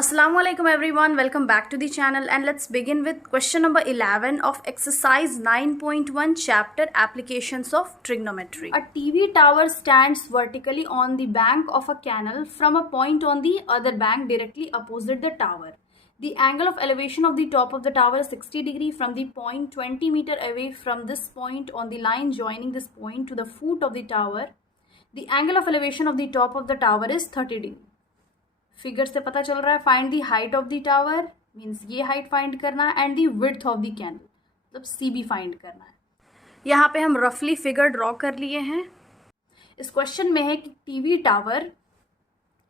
Assalamualaikum everyone, welcome back to the channel and let's begin with question number 11 of exercise 9.1 chapter applications of trigonometry. A TV tower stands vertically on the bank of a canal from a point on the other bank directly opposite the tower. The angle of elevation of the top of the tower is 60 degree from the point 20 meter away from this point on the line joining this point to the foot of the tower. The angle of elevation of the top of the tower is 30 degree. Figure से पता चल रहा है find the height of the tower means ये height find करना है and the width of the canal मतलब C B find करना है। यहाँ पे हम रफली फिगर ड्रॉ कर लिए हैं। इस क्वेश्चन में है कि टीवी टावर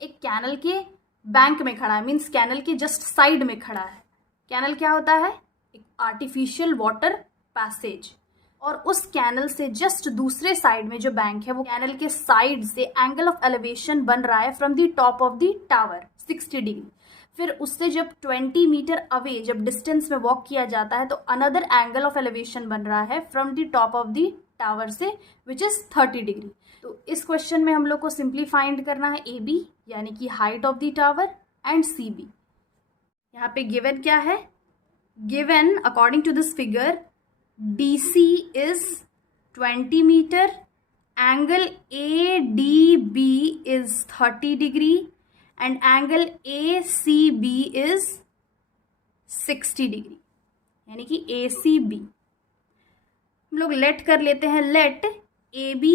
एक कैनल के बैंक में खड़ा है मीन्स कैनल के जस्ट साइड में खड़ा है। कैनल क्या होता है? एक आर्टिफिशियल वाटर पैसेज और उस कैनल से जस्ट दूसरे साइड में जो बैंक है वो कैनल के साइड से एंगल ऑफ एलिवेशन बन रहा है from the top of the tower 60 degree. फिर उससे जब 20 मीटर अवे जब डिस्टेंस में वॉक किया जाता है तो अनदर एंगल ऑफ एलिवेशन बन रहा है from the top of the tower से विच इज 30 डिग्री। तो इस क्वेश्चन में हम लोग को सिंपली फाइंड करना है ए बी यानी कि height of the tower and C B. यहाँ पे गिवन क्या है? Given according to this figure DC is 20 meter, angle ADB is 30 degree and angle ACB is 60 degree यानी कि ACB हम लोग लेट कर लेते हैं। Let AB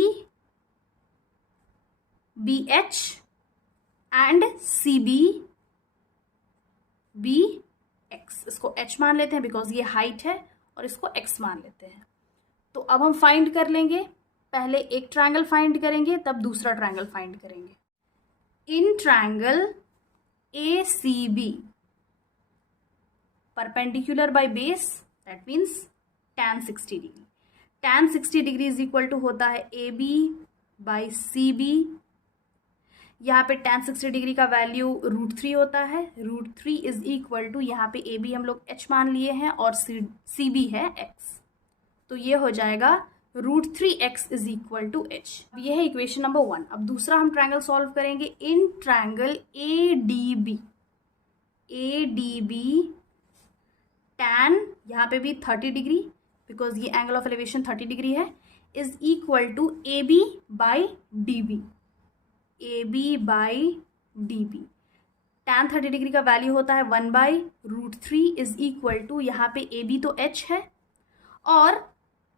BH and CB BX। इसको H मान लेते हैं बिकॉज ये हाइट है और इसको x मान लेते हैं। तो अब हम फाइंड कर लेंगे, पहले एक ट्रायंगल फाइंड करेंगे तब दूसरा ट्रायंगल फाइंड करेंगे। In triangle ACB perpendicular by base that means tan 60 degree. tan 60 degree is equal to होता है AB बाई CB। यहाँ पे tan 60 डिग्री का वैल्यू √3 होता है। √3 इज इक्वल टू यहाँ पे AB हम लोग h मान लिए हैं और CB है x। तो ये हो जाएगा √3x is equal to h। अब ये है इक्वेशन नंबर 1। अब दूसरा हम ट्रायंगल सॉल्व करेंगे। इन ट्रायंगल ADB tan यहाँ पे भी 30 डिग्री बिकॉज ये एंगल ऑफ एलिवेशन 30 डिग्री है is equal to AB by DB। AB by DB tan 30 degree का वैल्यू होता है 1/√3 इज इक्वल टू यहाँ पे AB तो h है और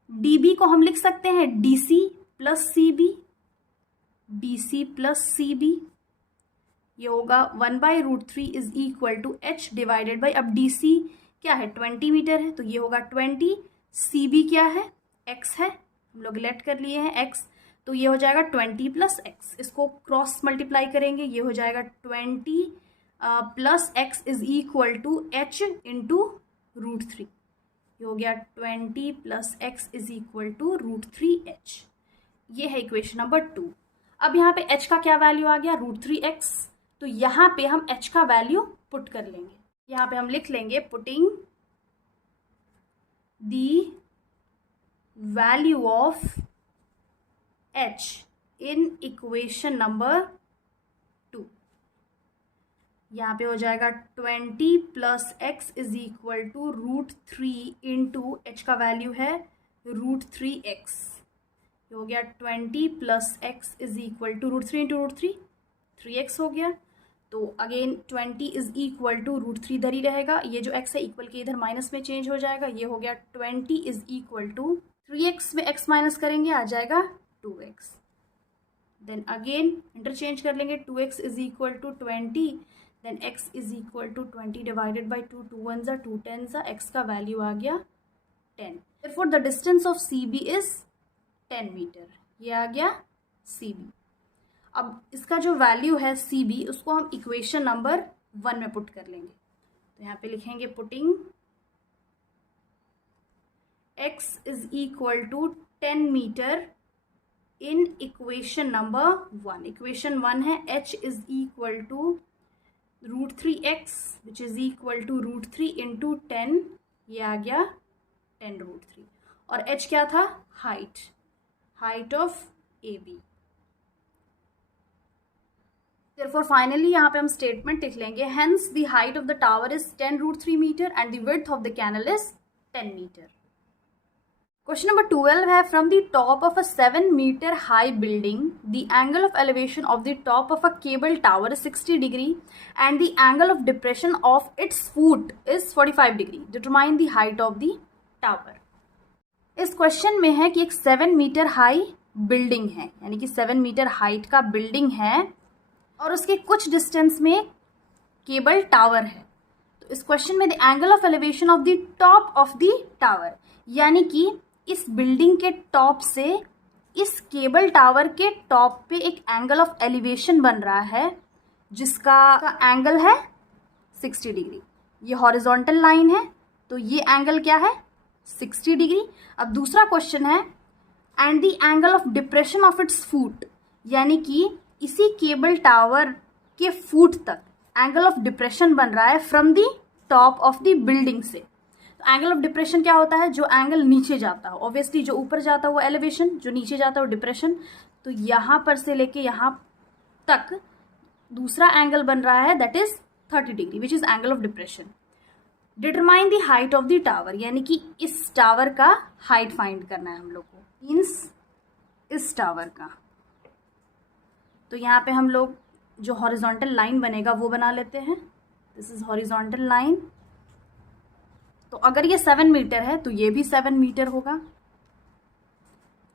DB को हम लिख सकते हैं DC प्लस CB। ये होगा 1/√3 is equal to h divided by, अब DC क्या है 20 मीटर है तो ये होगा 20। CB क्या है? x है, हम लोग लेट कर लिए हैं x तो ये हो जाएगा 20 प्लस एक्स। इसको क्रॉस मल्टीप्लाई करेंगे ये हो जाएगा 20 plus x is equal to h into √3। ये हो गया 20 plus x is equal to √3h। ये है इक्वेशन नंबर 2। अब यहाँ पे h का क्या वैल्यू आ गया? √3x। तो यहाँ पे हम h का वैल्यू पुट कर लेंगे। यहाँ पे हम लिख लेंगे putting the value of h in equation number 2। यहाँ पे हो जाएगा 20 plus x is equal to √3 into h का वैल्यू है √3x। ये हो गया 20 plus x is equal to √3 into √3 3x हो गया। तो अगेन 20 इज इक्वल टू √3 इधर ही रहेगा, ये जो x है इक्वल के इधर माइनस में चेंज हो जाएगा। ये हो गया 20 इज इक्वल टू 3x में x माइनस करेंगे आ जाएगा 2x। देन अगेन इंटरचेंज कर लेंगे 2x is equal to 20 then x is equal to 20 divided by 2 2 1 2 10 x का वैल्यू आ गया 10। therefore the distance of CB is 10 metre. ये आ गया CB। अब इसका जो वैल्यू है CB उसको हम इक्वेशन नंबर 1 में पुट कर लेंगे। तो यहाँ पे लिखेंगे putting x is equal to 10 metre in equation number 1। Equation 1 है h is equal to √3x which is equal to √3 into 10। ये आ गया 10√3 और h क्या था? Height of AB। Therefore finally यहाँ पे हम स्टेटमेंट लिख लेंगे, hence the height of the tower is 10√3 metre and the width of the canal is 10 metre. Question number 12 है, from the top of a 7-meter high building, the angle of elevation of the top of a cable tower is 60 degree and the angle of depression of its foot is 45 degree. Determine the height of the tower. इस question में है कि एक 7 metre high building है, यानी कि 7 metre height का building है और उसके कुछ डिस्टेंस में केबल टावर है। तो इस क्वेश्चन में the angle of elevation of the top of the tower, यानी कि इस बिल्डिंग के टॉप से इस केबल टावर के टॉप पे एक एंगल ऑफ एलिवेशन बन रहा है जिसका एंगल है 60 डिग्री। ये हॉरिजॉन्टल लाइन है तो ये एंगल क्या है 60 डिग्री। अब दूसरा क्वेश्चन है, and the angle of depression of its foot, यानी कि इसी केबल टावर के फुट तक एंगल ऑफ डिप्रेशन बन रहा है from the top of the building से। तो एंगल ऑफ डिप्रेशन क्या होता है, जो एंगल नीचे जाता हो, ऑब्वियसली जो ऊपर जाता है वो एलिवेशन, जो नीचे जाता है वो डिप्रेशन। तो यहाँ पर से लेके यहाँ तक दूसरा एंगल बन रहा है that is 30 degree which is angle of depression. Determine the height of the tower, यानी कि इस टावर का हाइट फाइंड करना है हम लोग को, मीन्स इस टावर का। तो यहाँ पे हम लोग जो हॉरिजॉन्टल लाइन बनेगा वो बना लेते हैं, दिस इज हॉरिजॉन्टल लाइन। तो अगर ये 7 मीटर है तो ये भी 7 मीटर होगा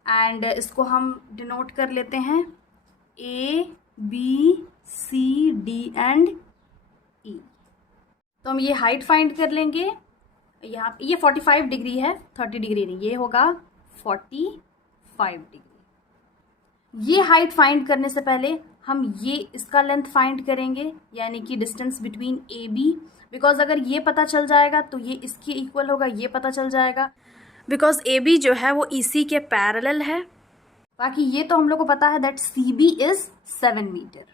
एंड इसको हम डिनोट कर लेते हैं A, B, C, D and E। तो हम ये हाइट फाइंड कर लेंगे। यहाँ ये 45 डिग्री है, 30 डिग्री नहीं, ये होगा 45 डिग्री। ये हाइट फाइंड करने से पहले हम ये इसका लेंथ फाइंड करेंगे, यानी कि distance between A B, because अगर ये पता चल जाएगा तो ये इसके इक्वल होगा, ये पता चल जाएगा बिकॉज ए बी जो है वो ई सी के पैरेलल है। बाकी ये तो हम लोग को पता है that C B is 7 metre.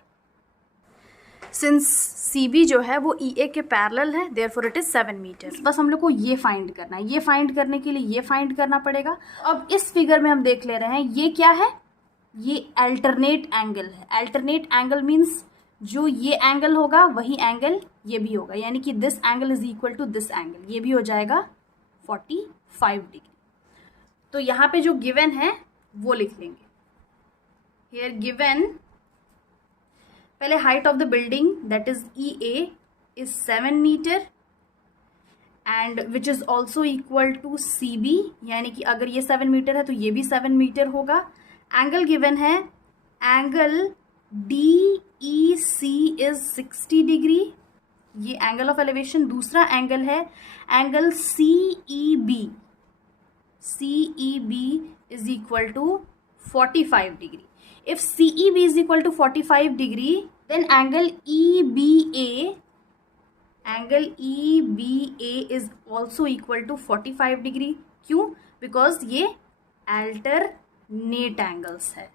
Since C B जो है वो ई ए के पैरेलल है देयरफॉर इट इज 7 मीटर। बस हम लोग को ये फाइंड करना है, ये फाइंड करने के लिए ये फाइंड करना पड़ेगा। अब इस फिगर में हम देख ले रहे हैं ये क्या है, ये अल्टरनेट एंगल है। अल्टरनेट एंगल मीन्स जो ये एंगल होगा वही एंगल ये भी होगा, यानी कि this angle is equal to this angle, ये भी हो जाएगा 45 डिग्री। तो यहाँ पे जो गिवन है वो लिख लेंगे। हियर गिवन, पहले height of the building that is E A is 7 metre and which is also equal to C B, यानी कि अगर ये 7 मीटर है तो ये भी 7 मीटर होगा। एंगल गिवन है, angle D E C is 60 degree, ये एंगल ऑफ एलिवेशन। दूसरा एंगल है angle C E B, C E B is equal to 45 degree. If C E B is equal to 45 degree then angle E B A, angle E B A is also equal to 45 degree. क्यों? Because ये alternate angles है।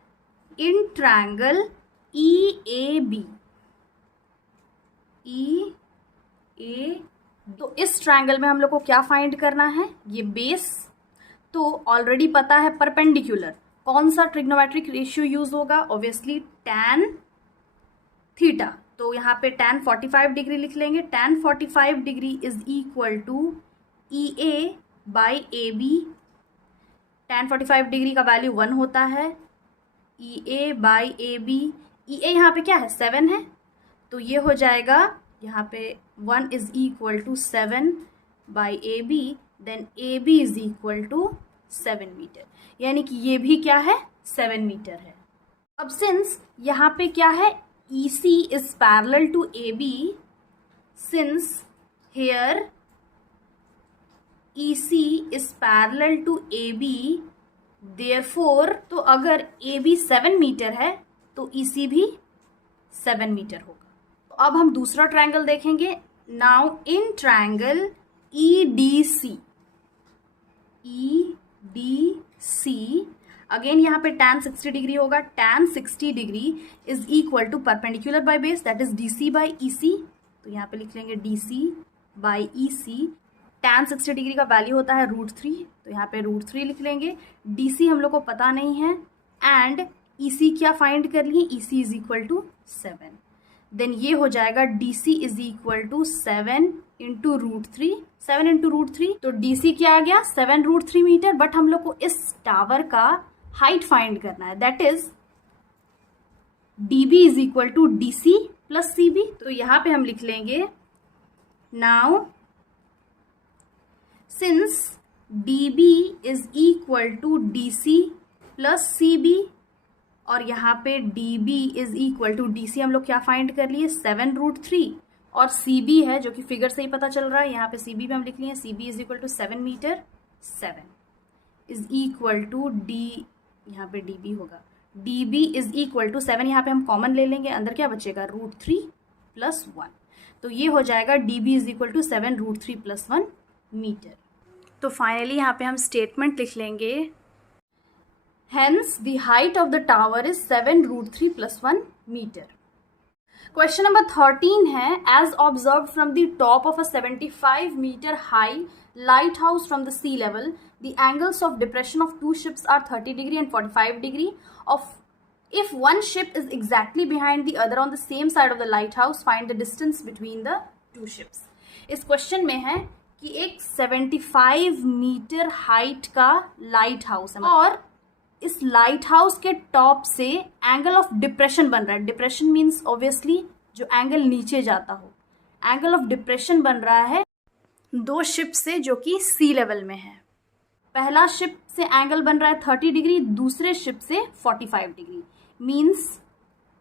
In triangle E A B, ई ए, तो इस triangle में हम लोग को क्या फाइंड करना है, ये बेस तो ऑलरेडी पता है, परपेंडिकुलर। कौन सा ट्रिग्नोमेट्रिक रेशियो यूज होगा, ऑब्वियसली tan थीटा। तो यहाँ पे tan 45 डिग्री लिख लेंगे। tan 45 degree is equal to E A by A B. tan 45 degree का वैल्यू 1 होता है, ई ए बाई ए बी। ई ए यहाँ पे क्या है 7 है, तो ये हो जाएगा यहाँ पे 1 is equal to 7 by A B, then A B is equal to 7 metre, यानी कि ये भी क्या है 7 मीटर है। अब सिंस यहाँ पे क्या है E C is parallel to A B, since here E C is parallel to A B, therefore तो अगर ए बी 7 मीटर है तो ई सी भी 7 मीटर होगा। तो अब हम दूसरा ट्रायंगल देखेंगे। Now in triangle E D C, E D C, again यहाँ पे tan 60 डिग्री होगा। tan 60 degree is equal to perpendicular by base that is D C by E C. तो यहाँ पे लिख लेंगे D C by E C. tan 60 degree का value होता है √3, तो यहाँ पे √3 लिख लेंगे। डी सी हम लोग को पता नहीं है एंड ई सी क्या फाइंड कर लिए, E C is equal to 7। Then ये हो जाएगा DC is equal to 7 into root three, 7 into root three, तो DC क्या आ गया 7√3 मीटर। बट हम लोग को इस टावर का हाइट फाइंड करना है, that is DB is equal to DC plus CB। तो यहां पे हम लिख लेंगे now since DB is equal to DC plus CB, और यहाँ पे DB is equal to DC हम लोग क्या फाइंड कर लिए 7√3, और CB है जो कि फिगर से ही पता चल रहा है, यहाँ पे CB भी हम लिख लिए, CB is equal to 7 metre, 7 is equal to D, यहाँ पे DB होगा, DB इज इक्वल टू 7, यहाँ पे हम कॉमन ले लेंगे, अंदर क्या बचेगा √3 प्लस 1, तो ये हो जाएगा DB is equal to 7√3 plus 1 metre. तो फाइनली यहाँ पे हम स्टेटमेंट लिख लेंगे, hence the height of the tower is 7√3 plus 1 meter. Question number 13 है, as observed from the top of a 75 meter high lighthouse from the sea level, the angles of depression of two ships are 30 degree and 45 degree. If one ship is exactly behind the other on the same side of the lighthouse, find the distance between the two ships. इस question में है कि एक 75 metre height का light house है, और इस light house के टॉप से एंगल ऑफ डिप्रेशन बन रहा है। डिप्रेशन मीन्स ऑब्वियसली जो एंगल नीचे जाता हो, एंगल ऑफ डिप्रेशन बन रहा है दो शिप से जो कि सी लेवल में है। पहला शिप से एंगल बन रहा है 30 डिग्री, दूसरे शिप से 45 डिग्री, मीन्स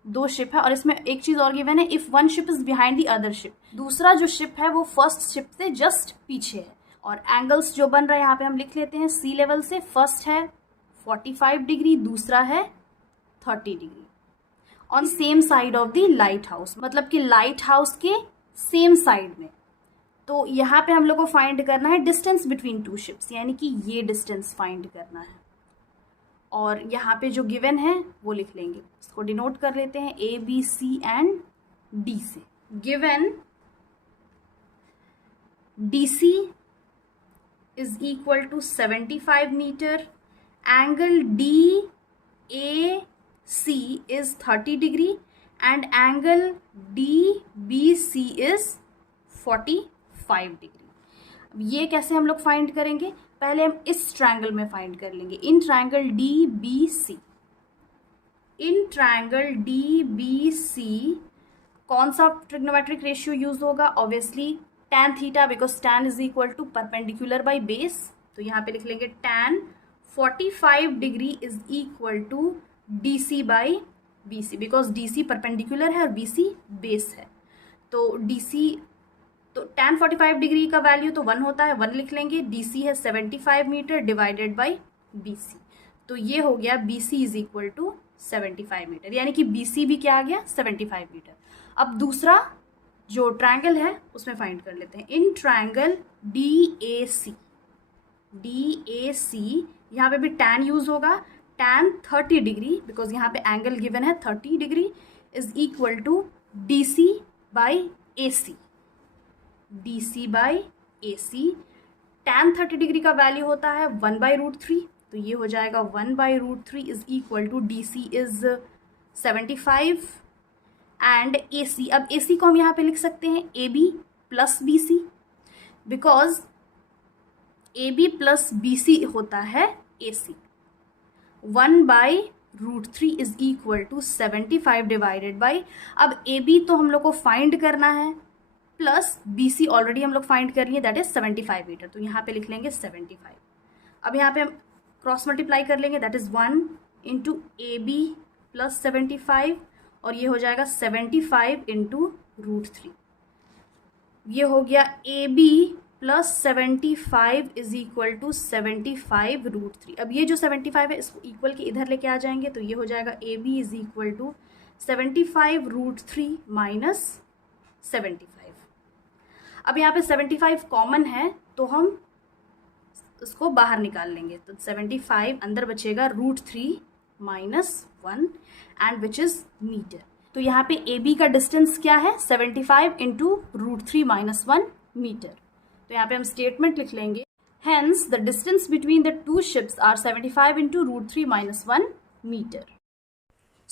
दो शिप है। और इसमें एक चीज और गिवन है, if one ship is behind the other ship, दूसरा जो शिप है वो फर्स्ट शिप से जस्ट पीछे है। और एंगल्स जो बन रहा है यहाँ पे हम लिख लेते हैं, सी लेवल से फर्स्ट है 45 डिग्री, दूसरा है 30 degree, on same side of the light house, मतलब कि लाइट हाउस के सेम साइड में। तो यहाँ पे हम लोग को फाइंड करना है डिस्टेंस बिटवीन टू शिप्स, यानी कि ये डिस्टेंस फाइंड करना है। और यहाँ पे जो गिवन है वो लिख लेंगे, इसको डिनोट कर लेते हैं ABC एंड D से। Given DC is equal to 75 metre, angle DAC is 30 degree and angle DBC is 45 degree। अब ये कैसे हम लोग फाइंड करेंगे, पहले हम इस ट्रायंगल में फाइंड कर लेंगे, in triangle DBC। In triangle DBC कौन सा ट्रिग्नोमेट्रिक रेशियो यूज होगा, obviously tan theta, because tan is equal to perpendicular by base. तो यहाँ पे लिख लेंगे tan 45 degree is equal to DC by BC, because DC perpendicular है और BC बेस है। तो tan 45 डिग्री का वैल्यू तो 1 होता है, 1 लिख लेंगे। DC है 75 मीटर डिवाइडेड बाई BC, तो ये हो गया BC is equal to 75 metre, यानी कि BC भी क्या आ गया 75 मीटर। अब दूसरा जो ट्रायंगल है उसमें फाइंड कर लेते हैं, इन ट्रायंगल DAC यहाँ पे भी tan यूज होगा, tan 30 डिग्री, बिकॉज यहाँ पे एंगल गिवन है 30 degree, is equal to DC by AC। DC by AC, tan 30 degree का वैल्यू होता है 1/√3, तो ये हो जाएगा 1/√3 is equal to DC is 75 and AC। अब AC को हम यहाँ पे लिख सकते हैं AB plus BC, because AB plus BC होता है AC। 1/√3 is equal to 75 divided by, अब AB तो हम लोग को फाइंड करना है, प्लस BC ऑलरेडी हम लोग फाइंड कर लिए, दैट इज 75 मीटर, तो यहाँ पे लिख लेंगे 75। अब यहाँ पे हम क्रॉस मल्टीप्लाई कर लेंगे, that is 1 into AB plus 75, और ये हो जाएगा 75 इंटू √3, ये हो गया AB plus 75 is equal to 75√3। अब ये जो 75 है इसको इक्वल के इधर लेके आ जाएंगे, तो ये हो जाएगा AB is equal to 75√3 minus 75। अब यहाँ पे 75 कॉमन है तो हम उसको बाहर निकाल लेंगे, तो 75 अंदर बचेगा √3 minus 1 and which is metre. तो यहाँ पे AB का डिस्टेंस क्या है 75 इंटू √3 माइनस 1 मीटर। तो यहाँ पे हम स्टेटमेंट लिख लेंगे, hence the distance between the two ships are 75 into √3 minus 1 metre.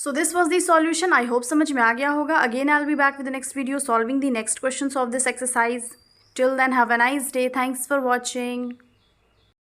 So this was the solution. I hope समझ में आ गया होगा. Again I'll be back with the next video solving the next questions of this exercise. Till then, have a nice day. Thanks for watching.